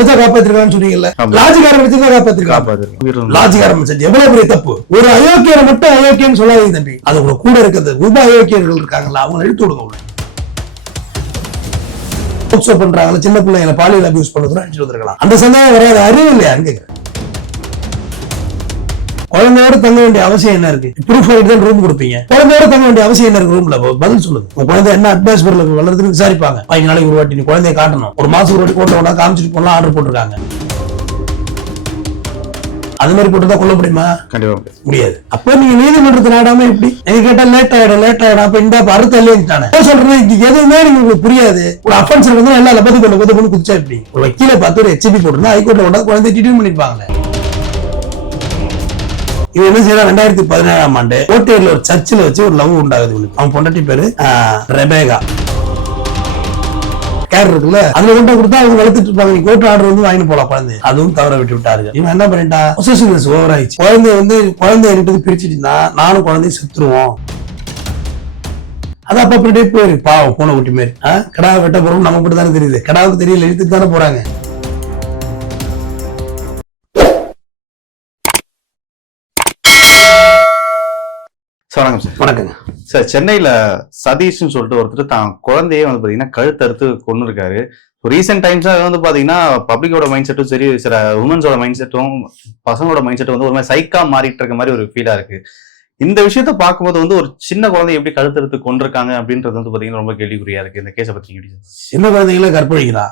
வச்சா காப்பாத்திருக்கான்னு சொன்னீங்கல்ல, logic ஆரம்பிச்சுதான் காப்பாத்திருக்காங்க. Logic ஆரம்பிச்சு எவ்வளவு பெரிய தப்பு. ஒரு அயோக்கியரை மட்டும் அயோக்கியன்னு சொல்லாதீங்க தம்பி. அது உங்க கூட இருக்கிறது உப அயோக்கியர்கள் இருக்காங்கல்ல, அவங்க எடுத்து விடுங்க. பண்றாங்க சின்ன பிள்ளைங்களை பாலியல் அபியூஸ் பண்ணதுன்னு அடிச்சுட்டு வந்திருக்கலாம். அந்த சந்தேகம் வராது. அறிவு இல்லையான்னு கேட்கிறேன். குழந்தையோட தங்க வேண்டிய அவசியம் என்ன இருக்கு? ப்ரூஃப் ஆயிட்டு தான் ரூம் கொடுப்பீங்க. குழந்தையோட தங்க வேண்டிய அவசியம் என்ன இருக்கு? ரூம்ல பதில் சொல்லுங்க. உங்க குழந்தை என்ன அட்மாஸ்பியர்ல வளர்றதுன்னு விசாரிப்பாங்க. 5 நாளைக்கு ஒரு வாட்டி நீ குழந்தைய காட்டணும். ஒரு மாசம் ஒரு வாட்டி கோட்டை காமிச்சிட்டு போலாம் ஆர்டர் போட்டிருக்காங்க. அது மாதிரி போட்டுதான் கொள்ள முடியுமா? கண்டிப்பா முடியாது. அப்ப நீங்க நீதிமன்றத்தை நாடாம எப்படி? நீங்க கேட்டா லேட் ஆயிடும். அப்ப இந்த அறுத்து எழுதிட்டானே சொல்றேன். எதுவுமே உங்களுக்கு புரியாது. ஒரு அஃபென்ஸ் வந்து நல்லா லபது குதிச்சா எப்படி? ஒரு வக்கீல பார்த்து ஒரு HCP போட்டுருந்தா ஹைகோர்ட்ல கொண்டா குழந்தை டிடெயின் பண்ணிருப்பாங்க. இது என்ன செய்யலாம்? 2017ஆம் ஆண்டு கோட்டையில ஒரு சர்ச்சில் வச்சு ஒரு லவ் உண்டாகுது. அவன் பொண்டாட்டி பேரு ரெபேகா. கேர் இருக்குல்ல, அதுல கொண்டா கொடுத்தா அவங்க வளர்த்துட்டு இருப்பாங்க. நீ கோர்ட் ஆர்டர் வந்து வாங்கிட்டு போலாம் குழந்தை. அதுவும் தவற விட்டு விட்டாரு. இவன் என்ன பண்ணிட்டா? பொசசிவ்னஸ் ஓவர் ஆயிடுச்சு. குழந்தை என்கிட்ட பிரிச்சுட்டா நானும் குழந்தைய செத்துருவோம். அது அப்ப அப்படியே போயிரு. பாவம் பூனை குட்டி மாதிரி. கடா வெட்ட போறோம் நம்ம மட்டும் தானே தெரியுது. கடாவுக்கு தெரியல, இழுத்துட்டு தானே போறாங்க. வணக்கம் சார். வணக்கங்க சார். சென்னையில சதீஷ்னு சொல்லிட்டு ஒருத்தர் தான் குழந்தையே வந்து பாத்தீங்கன்னா கழுத்தறுத்து கொண்டு இருக்காரு. ரீசெண்ட் டைம்ஸா வந்து பாத்தீங்கன்னா பப்ளிக்கோட மைண்ட் செட்டும் சரி, சில உமன்ஸோட மைண்ட் செட்டும் பசங்களோட மைண்ட் செட்டும் வந்து ஒரு மாதிரி சைக்கா மாறிட்டு இருக்க மாதிரி ஒரு ஃபீலா இருக்கு. இந்த விஷயத்த பார்க்கும்போது வந்து ஒரு சின்ன குழந்தை எப்படி கழுத்தறுத்து கொண்டிருக்காங்க அப்படின்றது வந்து பாத்தீங்கன்னா ரொம்ப கேள்விக்குறியா இருக்கு. இந்த கேஸை பத்தி சின்ன குழந்தைங்கள கற்பழிக்கிறா,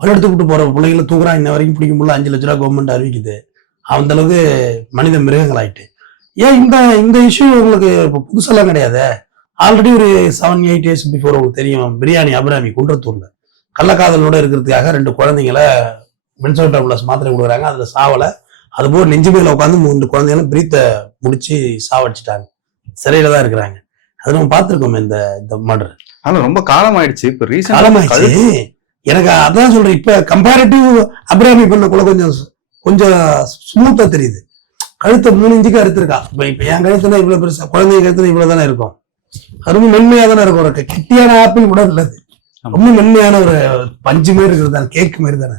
வளர்த்து விட்டு போற பிள்ளைகளை தூக்குறா. இன்ன வரைக்கும் பிடிக்கும் போல 5 லட்ச ரூபா கவர்மெண்ட் அறிவிக்குது. அந்த அளவுக்கு மனித மிருகங்கள் ஆயிட்டு. ஏன் இந்த இஷ்யூ உங்களுக்கு புதுசெல்லாம் கிடையாது. ஆல்ரெடி ஒரு 7-8 இயர்ஸ் பிஃபோர் உங்களுக்கு தெரியும். பிரியாணி அபிராமி குன்றத்தூர்ல கள்ளக்காதலோட இருக்கிறதுக்காக 2 குழந்தைங்களை பென்சோட்டா பிளஸ் மாத்திரை கொடுக்குறாங்க. அதுல சாவலை. அது போக நெஞ்சு மேல உட்காந்து 3 குழந்தைகளும் பிரீத்தை முடிச்சு சாவடிச்சுட்டாங்க. சிறையில தான் இருக்கிறாங்க. அது நம்ம பார்த்திருக்கோம். இந்த மர்டர் ஆனா ரொம்ப காலம் ஆயிடுச்சு. இப்ப காலம் ஆயிடுச்சு. எனக்கு அதான் சொல்றேன். இப்ப கம்பேரிட்டிவ் அபிராமி பண்ண கூட கொஞ்சம் ஸ்மூத்தா தெரியுது. கழுத்தை 3 இன்ச்சுக்கு அறுத்திருக்கா. இப்ப என் கழுத்துல இவ்வளவு பெருசா, குழந்தைங்க கழுத்துல இவ்வளவு தானே இருக்கும். அது ரொம்ப மென்மையா தானே இருக்கும். ஒரு கெட்டியான ஆப்பிள் கூட இல்லது, ரொம்ப மென்மையான ஒரு பஞ்சு மாதிரி இருக்கிறது தானே, கேக் மாதிரி தானே.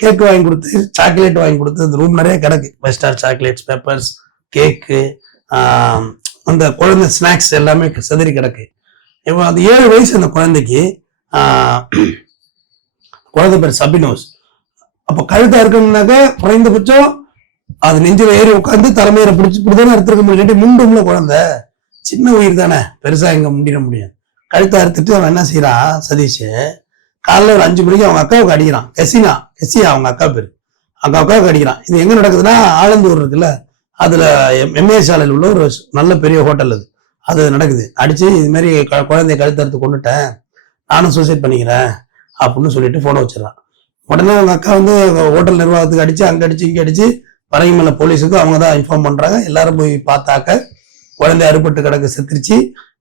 கேக் வாங்கி கொடுத்து, சாக்லேட் வாங்கி கொடுத்து, அந்த ரூம் நிறைய கிடக்கு. ஸ்டார் சாக்லேட்ஸ், பெப்பர்ஸ், கேக்கு, அந்த குழந்தை ஸ்நாக்ஸ் எல்லாமே செதறி கிடக்கு. இப்போ அந்த 7 வயசு அந்த குழந்தைக்கு, குழந்தை பேர் சபினோஸ். அப்ப கழுத்தா இருக்கணும்னாக்க குறைந்தபட்சம் அது நெஞ்சில ஏறி உட்காந்து தலைமையில பிடிச்சி இப்படிதானே அறுத்திருக்க முடியும். முண்டும்ல குழந்தை, சின்ன உயிர் தானே, பெருசா எங்க முடிட முடியும். கழுத்தை அறுத்துட்டு அவன் என்ன செய்யறான்? சதீஷ் காலைல ஒரு 5 மணிக்கு அவங்க அக்காவுக்கு அடிக்கிறான். கெசியா அவங்க அக்கா பேரு. அக்காவுக்கு அடிக்கிறான். இது எங்க நடக்குதுன்னா, ஆலந்தூர் இருக்குல்ல, அதுல MA சாலையில் உள்ள ஒரு நல்ல பெரிய ஹோட்டல் அது நடக்குது. அடிச்சு இது மாதிரி குழந்தைய கழுத்தை அறுத்து கொண்டுட்டேன், நானும் சூசைட் பண்ணிக்கிறேன் அப்படின்னு சொல்லிட்டு போனை வச்சிடறான். உடனே அவங்க அக்கா வந்து ஹோட்டல் நிர்வாகத்துக்கு அடிச்சு, அங்க அடிச்சு இங்க அடிச்சு, பரங்கிமலை போலீஸுக்கு அவங்க தான் இன்ஃபார்ம் பண்றாங்க. எல்லாரும் போய் பார்த்தாக்க குழந்தை அறுபட்டு கிடக்கு, செத்துருச்சு.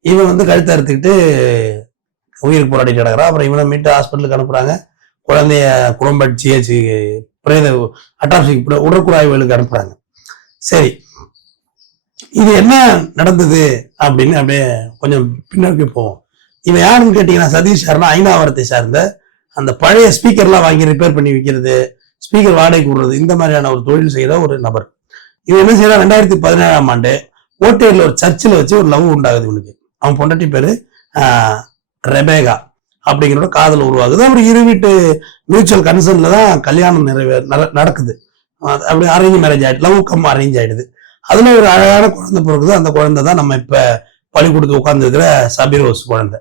இவன் வந்து கழுத்தை அறுத்துக்கிட்டு உயிருக்கு போராடிட்டு கிடக்குறான். அப்புறம் இவனை மீட்டு ஹாஸ்பிட்டலுக்கு அனுப்புறாங்க. குழந்தைய குளம்பட் GH பிரேத அட்டாப்சிக்கு உடற்குறாய்வுகளுக்கு அனுப்புறாங்க. சரி, இது என்ன நடந்தது அப்படின்னு அப்படியே கொஞ்சம் பின்னோக்கி போவோம். இவன் யாருன்னு கேட்டீங்கன்னா, சதீஷ் யாருன்னா ஐனாவரத்தை சார்ந்த அந்த பழைய ஸ்பீக்கர்லாம் வாங்கி ரிப்பேர் பண்ணி வைக்கிறது, ஸ்பீக்கர் வாடகை கூடுறது, இந்த மாதிரியான ஒரு தொழில் செய்த ஒரு நபர். இவன் என்ன செய்யறான்? 2017ஆம் ஆண்டு கோட்டையில ஒரு சர்ச்சில் வச்சு ஒரு லவ் உண்டாகுது இவனுக்கு. அவன் பொண்டாட்டி பேரு ரெபேகா அப்படிங்கிற காதல் உருவாகுது. அவர் இரு வீட்டு மியூச்சுவல் கன்சர்ன்ல தான் கல்யாணம் நடக்குது. அப்படி அரேஞ்ச் மேரேஜ் ஆயிடுது, லவ் கம் அரேஞ்ச் ஆயிடுது. அதுல ஒரு அழகான குழந்தை பிறகுது. அந்த குழந்தை தான் நம்ம இப்ப பழி கொடுத்து உட்கார்ந்து இருக்கிற சபிரோஸ் குழந்தை.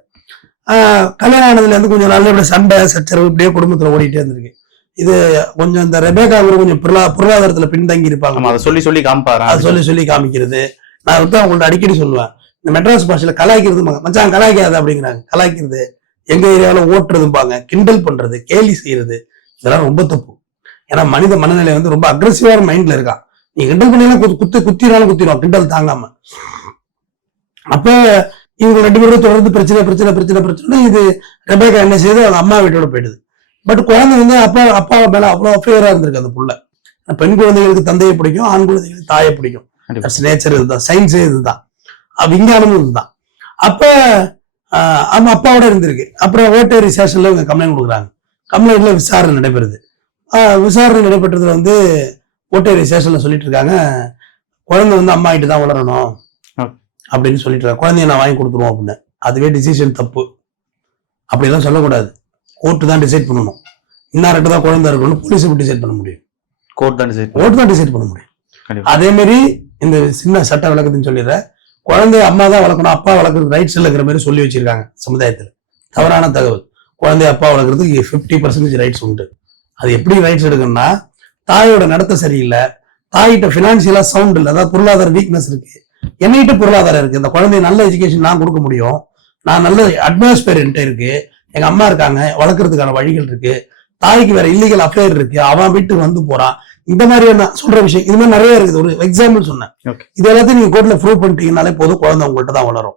கல்யாணம் ஆனதுல இருந்து கொஞ்சம் நல்ல சண்டை சச்சரவு இப்படியே குடும்பத்துல ஓடிட்டே இருந்திருக்கு. இது கொஞ்சம் இந்த ரெபேகா கொஞ்சம் பொருளாதாரத்துல பின்தங்கி இருப்பாங்க. அதை சொல்லி காமிப்பாரு. அதை சொல்லி காமிக்கிறது. நான் வந்து அவங்கள்ட்ட அடிக்கடி சொல்லுவேன், இந்த மெட்ராஸ் பாஷையில கலாய்க்கிறது, மச்சான் கலாய்க்காது அப்படிங்கிறாங்க. கலாய்க்கிறது, எங்க ஏரியாவில ஓட்டுறதும்பாங்க, கிண்டல் பண்றது, கேலி செய்யறது, இதெல்லாம் ரொம்ப தப்பு. ஏன்னா மனித மனநிலை வந்து ரொம்ப அக்ரெசிவான மைண்ட்ல இருக்கான். நீ கிண்டல் பண்ணீங்கன்னா குத்தினாலும் குத்திடுவான், கிண்டல் தாங்காம. அப்ப இவங்க 2 பேரும் தொடர்ந்து பிரச்சனை. இது ரெபேகா என்ன செய்யுது? அவங்க அம்மா வீட்டோட போயிடுது. பட் குழந்தை வந்து அப்பா மேல அவ்வளவு அஃபேரா இருந்திருக்கு அந்த புள்ள. பெண் குழந்தைகளுக்கு தந்தையை பிடிக்கும், ஆண் குழந்தைகளுக்கு தாயை பிடிக்கும். நேச்சர் இதுதான், சயின்ஸே இதுதான், விஞ்ஞானமும் இதுதான். அப்ப அம்மா அப்பாவோட இருந்திருக்கு. அப்புறம் ஓட்டேரி ஸ்டேஷன்ல இவங்க கம்ப்ளைண்ட் கொடுக்குறாங்க. கம்ப்ளைண்ட்ல விசாரணை நடைபெறுது. விசாரணை நடைபெற்றதுல வந்து ஓட்டேரி ஸ்டேஷன்ல சொல்லிட்டு இருக்காங்க, குழந்தை வந்து அம்மா கிட்ட தான் வளரணும் அப்படின்னு சொல்லிட்டு இருக்காங்க. குழந்தைய நான் வாங்கி கொடுத்துருவோம் அப்படின்னு. அதுவே டிசிஷன் தப்பு. அப்படிலாம் சொல்லக்கூடாது. கோர்ட்டு தான் டிசைட் பண்ணணும். இன்னார்கிட்ட தான் குழந்தை இருக்கணும்னு போலீஸ் டிசைட் பண்ண முடியும். கோர்ட் தான் டிசைட் பண்ண முடியும். அதே மாதிரி இந்த சின்ன சட்ட விளக்கத்துன்னு சொல்லிடுற, குழந்தைய அம்மா தான் வளர்க்கணும், அப்பா வளர்க்கறது ரைட்ஸ் இல்லைங்கிற மாதிரி சொல்லி வச்சிருக்காங்க சமுதாயத்தில். தவறான தகவல். குழந்தைய அப்பா வளர்க்கறதுக்கு 50% ரைட்ஸ் உண்டு. அது எப்படி ரைட்ஸ் எடுக்கணும்னா, தாயோட நடத்தை சரியில்லை, தாயிட்ட பினான்சியலா சவுண்ட் இல்லை, அதாவது பொருளாதார வீக்னஸ் இருக்கு, என்னைகிட்ட பொருளாதாரம் இருக்கு, இந்த குழந்தைய நல்ல எஜுகேஷன் நான் கொடுக்க முடியும், நான் நல்ல அட்மாஸ்பியர் என்கிட்ட இருக்கு, எங்க அம்மா இருக்காங்க, வளர்க்கறதுக்கான வழிகள் இருக்கு, தாய்க்கு வேற இல்லீகல் அஃபேர் இருக்கு, அவன் வீட்டுக்கு வந்து போறான், இந்த மாதிரி நான் சொல்ற விஷயம் இது மாதிரி நிறைய இருக்குது. ஒரு எக்ஸாம்பிள் சொன்னேன். இது எல்லாத்தையும் நீங்க கோர்ட்ல ப்ரூவ் பண்ணிட்டீங்கனாலே போதும், குழந்தை உங்கள்கிட்ட தான் வளரும்.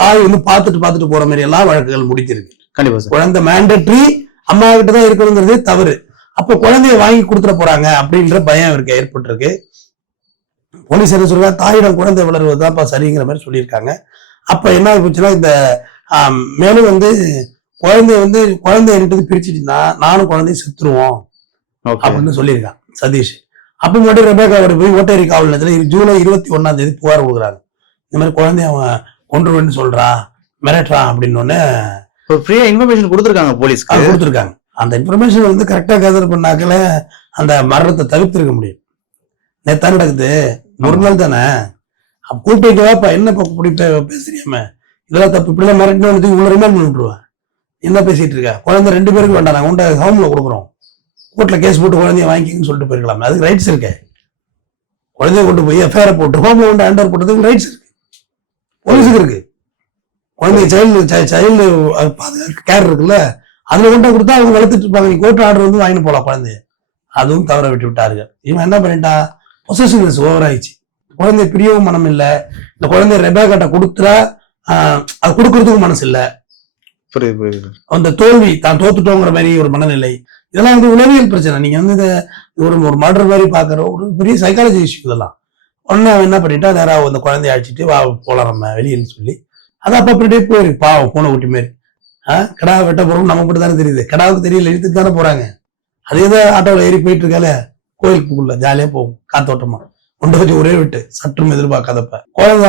தாய் வந்து பார்த்துட்டு போற மாதிரி எல்லாம் வழக்குகள் முடித்திருக்கு. குழந்தை மேண்டட்ரி அம்மா கிட்ட தான் இருக்கணுங்கிறதே தவறு. அப்போ குழந்தைய வாங்கி கொடுத்துட போறாங்க அப்படின்ற பயம் இருக்கு, ஏற்பட்டிருக்கு. போலீஸ் என்ன சொல்றாங்க, தாயிடம் குழந்தை வளருவதுதான்ப்பா சரிங்கிற மாதிரி சொல்லியிருக்காங்க. அப்ப என்ன ஆகிப்போச்சுன்னா, இந்த மேலும் வந்து குழந்தை என்கிட்ட பிரிச்சுட்டீங்கன்னா நானும் குழந்தைய செத்துருவோம் அப்படின்னு சொல்லியிருக்கான் சதீஷ். அப்ப மட்டும் ரெபேக்காவோட போய் ஓட்டேரி காவல் நிலையத்துல ஜூலை 21 புகார் கொடுக்குறாங்க. இந்த மாதிரி குழந்தைய அவன் கொன்றுவேன்னு சொல்றான், மிரட்டுறான் அப்படின்னு ஃப்ரீயா இன்ஃபர்மேஷன் கொடுத்துருக்காங்க, போலீஸ்க்கு கொடுத்துருக்காங்க. அந்த இன்ஃபர்மேஷன் வந்து கரெக்டா கேதர் பண்ணாக்கல அந்த மரணத்தை தவிர்த்திருக்க முடியும். நேத்தான் நடக்குது, ஒரு நாள் தானே கூப்பிட்டு வைக்கவாப்பா, என்னப்பா இப்படி பேசுறியாம, இதெல்லாம் தப்பு, இப்படிலாம் மிரட்டினு உங்களை ரிமாண்ட் பண்ணி விட்டுருவேன், என்ன பேசிட்டு இருக்க, குழந்தை 2 பேருக்கு வேண்டாம், நாங்க உண்ட ஹோம்ல கொடுக்குறோம், கோர்ட்ல கேஸ் போட்டு குழந்தைய வாங்கிக்கின்னு சொல்லிட்டு போயிருக்கலாம். அதுக்கு ரைட்ஸ் இருக்கு. குழந்தைய கொண்டு போய் எஃப்ஐஆர் போட்டு ஹோம்ல கொண்டு ஹேண்ட் ஓவர் போட்டதுக்கு ரைட்ஸ் இருக்கு, போலீஸுக்கு இருக்கு. குழந்தைய சைல்டு பாதுகாப்பு கேர் இருக்குல்ல, அதுல கொண்டு கொடுத்தா அவங்க வளர்த்துட்டு இருப்பாங்க. நீ கோர்ட் ஆர்டர் வந்து வாங்கிட்டு போலாம் குழந்தைய. அதுவும் தவற விட்டு விட்டாருங்க. இவன் என்ன பண்ணிட்டான், பொசசிவ்னஸ் ஓவர் ஆயிடுச்சு, குழந்தைய பிரியவும் மனம் இல்லை, இந்த குழந்தைய ரெபேக்காட்ட கொடுத்துட்டா அது கொடுக்கறதுக்கும் மனசு இல்லை, அந்த தோல்வி தான் தோத்துட்டோங்கிற மாதிரி ஒரு மனநிலை, இதெல்லாம் வந்து உளவியல் பிரச்சனை. நீங்க வந்து ஒரு மர்டர் மாதிரி பாக்குற ஒரு பெரிய சைக்காலஜி இஷ்யூ இதெல்லாம். ஒன்னு என்ன பண்ணிட்டா, நேரம் அந்த குழந்தைய அழைச்சிட்டு வா போலாம் நம்ம வெளியேன்னு சொல்லி, அது அப்ப அப்படியே போயிருக்கு. பாவம் பூனை குட்டி மாரி. கடா வெட்ட போறோம் நமக்கு மட்டும் தானே தெரியுது, கடாவுக்கு தெரியல, இழுத்துட்டு தானே போறாங்க. அதேதான் ஆட்டோவில் ஏறி போயிட்டு இருக்கால கோயிலுக்குள்ள ஜாலியா போகும் காத்தோட்டமா, கொண்டு வச்சு ஒரே விட்டு சற்றும் எதிர்பார்க்காதப்ப குழந்தை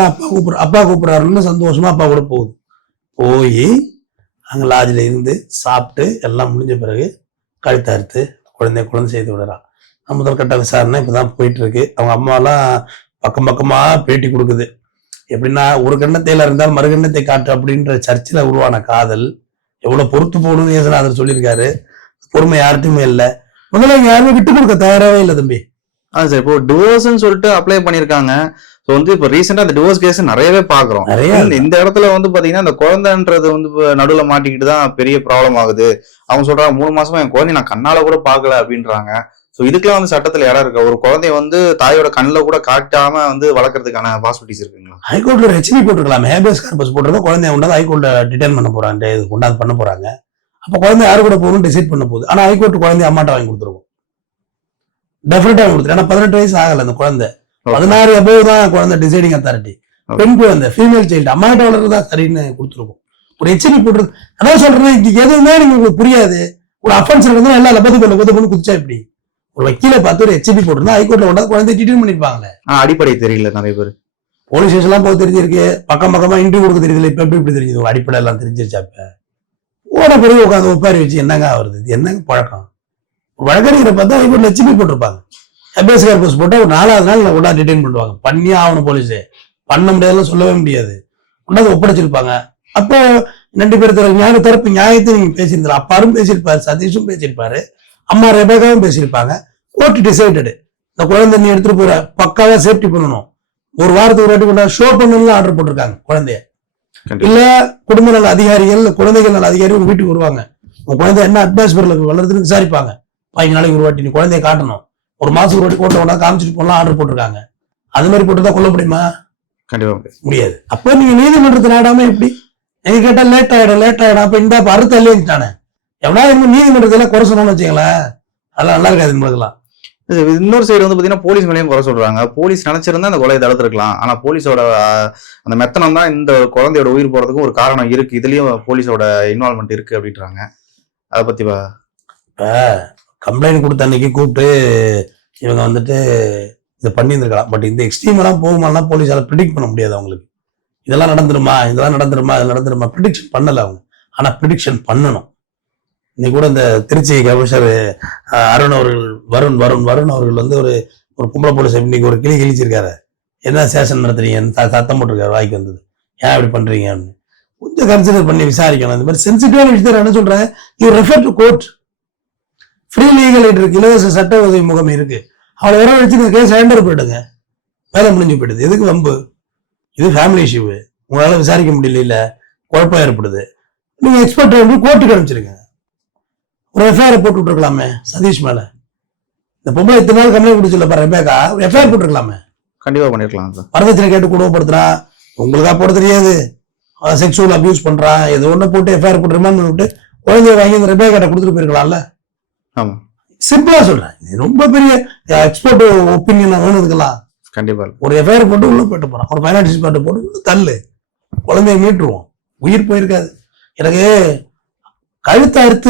அப்பா கூப்பிடுறாருன்னு சந்தோஷமா அப்பா கூட போகுது. போய் அங்க லாட்ஜில் இருந்து சாப்பிட்டு எல்லாம் முடிஞ்ச பிறகு கழுத்தை அறுத்து குழந்தை செய்து விடுறான். முதல் கட்ட விசாரணை இப்பதான் போயிட்டு இருக்கு. அவங்க அம்மாலாம் பக்கமா பேட்டி கொடுக்குது. எப்படின்னா, ஒரு கண்ணத்தையில இருந்தால் மறுகண்ணத்தை காட்டு அப்படின்ற சர்ச்சில் உருவான காதல் எவ்வளவு பொறுத்து போகணும்னு இயேசுநாதர் சொல்லியிருக்காரு. பொறுமை யார்ட்டுமே இல்லை. முதல்ல யாருமே விட்டு கொடுக்க தயாராகவே இல்லை தம்பி. சார், இப்போ டிவோர்ஸ்ன்னு சொல்லிட்டு அப்ளை பண்ணிருக்காங்க. ஸோ வந்து இப்போ ரீசெண்டா அந்த டிவோர்ஸ் கேஸ் நிறையவே பாக்குறோம். இந்த இடத்துல வந்து பாத்தீங்கன்னா, இந்த குழந்தைன்றது வந்து நடுவுல மாட்டிக்கிட்டு தான் பெரிய ப்ராப்ளம் ஆகுது. அவங்க சொல்றாங்க 3 மாசமா என் குழந்தை நான் கண்ணால கூட பாக்கல அப்படின்றாங்க. ஸோ இதுக்கெல்லாம் வந்து சட்டத்துல இடம் இருக்கா? ஒரு குழந்தைய வந்து தாயோட கண்ணில் கூட காட்டாம வந்து வளர்க்கறதுக்கான பாசிபிலிட்டிஸ் இருக்குங்களா? ஹைகோர்ட்ல ஹெச்பி போட்டுருக்கலாம், ஹேபியஸ் கார்பஸ் போட்டுருந்தா குழந்தைய கொண்டாந்து ஹைகோர்ட்ல டிடைன் பண்ண போறாங்க, கொண்டாந்து பண்ண போறாங்க. அப்ப குழந்தை யாரு கூட போகணும்னு டிசைட் பண்ண போகுது. ஆனா ஹைகோர்ட் குழந்தைய அம்மாட்ட வாங்கி கொடுத்துருவோம், டெஃபினட்டா வாங்கி கொடுத்துரு. ஏன்னா 18 வயசு ஆகல அந்த குழந்தை, 16 above தான் குழந்தை டிசைடிங் அத்தாரிட்டி. பெண் குழந்தை ஃபீமேல் சைல்டு அம்மாட்ட வளர்றதா சரின்னு கொடுத்துருவோம். ஒரு ஹெச்பி போட்டுருக்கு. அதான் சொல்றேன், எதுவுமே நீங்க புரியாது. ஒரு அஃபென்ஸ் இருந்தா எல்லாம் லபது குதிச்சா இப்படி ஒரு வக்கீல பார்த்து ஒரு ஹெச்பி போட்டிருந்தா ஹைகோர்ட்ல கொண்டாந்து குழந்தை டிடெயின் பண்ணிருப்பாங்களே. அடிப்படை தெரியல, நிறைய பேர் போலீஸ் ஸ்டேஷன் எல்லாம் போக தெரிஞ்சிருக்கு, பக்கமா இன்டர்வியூ கொடுக்க தெரியல. இப்ப எப்படி தெரிஞ்சது? ஒரு அடிப்படை எல்லாம் தெரிஞ்சிருச்சா? இப்ப ஓட பிறகு உட்காந்து ஒப்பாரி வச்சு என்னங்க ஆகுறது? இது என்னங்க பழக்கம்? வழக்கறிஞரை பார்த்தா ஹைகோர்ட்ல ஹெச்பி போட்டிருப்பாங்க, ஹேபியஸ் கார்பஸ் போட்டா ஒரு 4வது நாள் கொண்டாந்து டிடெயின் பண்ணுவாங்க. பண்ணியே ஆகணும், போலீஸ் பண்ண முடியாதுன்னு சொல்லவே முடியாது, கொண்டாந்து ஒப்படைச்சிருப்பாங்க. அப்போ 2 பேர் தரப்பு நியாயத்தை நீங்க பேசியிருந்தாரு. அப்பாரும் பேசியிருப்பாரு, சதீஷும் பேசியிருப்பாரு, அம்மா ரெபேக்காவும் பேசியிருப்பாங்க. கோர்ட் டிசைடட், இந்த குழந்தை நீ எடுத்துட்டு போற பக்காவா சேஃப்டி பண்ணணும், ஒரு வாரத்துக்கு ஒரு வாட்டி கொண்டாந்து ஷோ பண்ணணும்னு ஆர்டர் போட்டிருக்காங்க குழந்தைய. இல்ல குடும்ப நல அதிகாரிகள், குழந்தைகள் நல அதிகாரி உங்க வீட்டுக்கு வருவாங்க, உங்க குழந்தை என்ன அட்மாஸ்பியர்ல வளர்றதுன்னு விசாரிப்பாங்க. 5 நாளைக்கு ஒரு வாட்டி நீ குழந்தைய காட்டணும், ஒரு மாசத்துக்கு ஒரு வாட்டி கோர்ட்ல கொண்டாந்து காமிச்சிட்டு போலாம் ஆர்டர் போட்டிருக்காங்க. அது மாதிரி போட்டுதான் கொல்ல முடியுமா? கண்டிப்பா முடியாது. அப்ப நீங்க நீதிமன்றத்தை நாடாம எப்படி? எங்க கேட்டா லேட் ஆயிடும். அப்ப இந்த அறுத்து அள்ளிட்டானே எவ்வளோ நீதிமன்றத்துல குறை சொன்னோம்னு வச்சுங்களேன், அதெல்லாம் நல்லா இருக்காது நம்மளுக்கெல்லாம். இன்னொரு சைடு வந்து பாத்தீங்கன்னா போலீஸ் மேலேயும் குறை சொல்றாங்க. போலீஸ் நினைச்சிருந்தா அந்த கொலையை தடுத்திருக்கலாம், ஆனா போலீஸோட அந்த மெத்தனம் தான் இந்த குழந்தையோட உயிர் போறதுக்கும் ஒரு காரணம் இருக்கு, இதுலயும் போலீஸோட இன்வால்மெண்ட் இருக்கு அப்படின்றாங்க. அதை பத்தி கம்ப்ளைண்ட் கொடுத்த அன்னைக்கு கூப்பிட்டு இவங்க வந்துட்டு இதை பண்ணியிருந்திருக்கலாம். பட் இந்த எக்ஸ்ட்ரீம் எல்லாம் போகுமானா போலீஸால ப்ரிடிக்ட் பண்ண முடியாது அவங்களுக்கு. இதெல்லாம் நடந்துருமா இதெல்லாம் நடந்துருமா ப்ரிடிக்ஷன் பண்ணல அவங்க. ஆனா ப்ரிடிக்ஷன் பண்ணணும். இன்னைக்கு கூட இந்த திருச்சி கமிஷனர் அருண் அவர்கள் வருண் அவர்கள் வந்து ஒரு பொம்பளை போலீஸ் இன்னைக்கு ஒரு கிழிச்சிருக்காரு. என்ன சேஷன் நடத்துறீங்க சத்தம் போட்டிருக்காரு, வாய்க்கு வந்தது, ஏன் இப்படி பண்றீங்க அப்படின்னு. கொஞ்சம் கன்சிடர் பண்ணி விசாரிக்கணும். இந்த மாதிரி சென்சிட்டிவான விஷயத்த என்ன சொல்றேன், you refer to court. Free legal eight இருக்கு, இலவச சட்ட உதவி முகமை இருக்கு. அவளை வர வச்சு இந்த கேஸ் ஹேண்டர் போயிடுங்க, வேலை முடிஞ்சு போயிடுது. எதுக்கு வம்பு? இது ஃபேமிலி இஷ்யூ, உங்களால விசாரிக்க முடியல, இல்ல குழப்பம் ஏற்படுது, நீங்க எக்ஸ்பர்ட் வந்து கோர்ட்டுக்கு அனுப்பிச்சிருங்க. ஒரு எஃப்ஐஆர் போட்டு விட்டுருக்கலாமே சதீஷ் மேல. இந்த பொம்பளை இத்தனை நாள் கம்ப்ளைண்ட் கொடுத்துல பாரு ரெபேக்கா, எஃப்ஐஆர் போட்டுருக்கலாமே. கண்டிப்பா பண்ணிருக்கலாம் சார். வரதட்சணை கேட்டு குடும்பப்படுத்துறா, உங்களுக்கா போட தெரியாது, செக்ஷுவல் அபியூஸ் பண்றான், ஏதோ ஒண்ணு போட்டு எஃப்ஐஆர் போட்டு ரிமாண்ட் பண்ணிவிட்டு குழந்தைய வாங்கி இந்த ரெபேக்காட்ட கொடுத்துட்டு போயிருக்கலாம்ல. ஆமா, சிம்பிளா சொல்றேன். இது ரொம்ப பெரிய எக்ஸ்பர்ட் ஒப்பீனியன் வேணுதுக்கலாம். கண்டிப்பா ஒரு எஃப்ஐஆர் போட்டு உள்ள போயிட்டு போறான், ஒரு ஃபைனான்சியல் பார்ட்டு போட்டு தள்ளு, குழந்தைய மீட்டுருவோம், உயிர் போயிருக்காது. எனக்கு கழுத்தை அறுத்து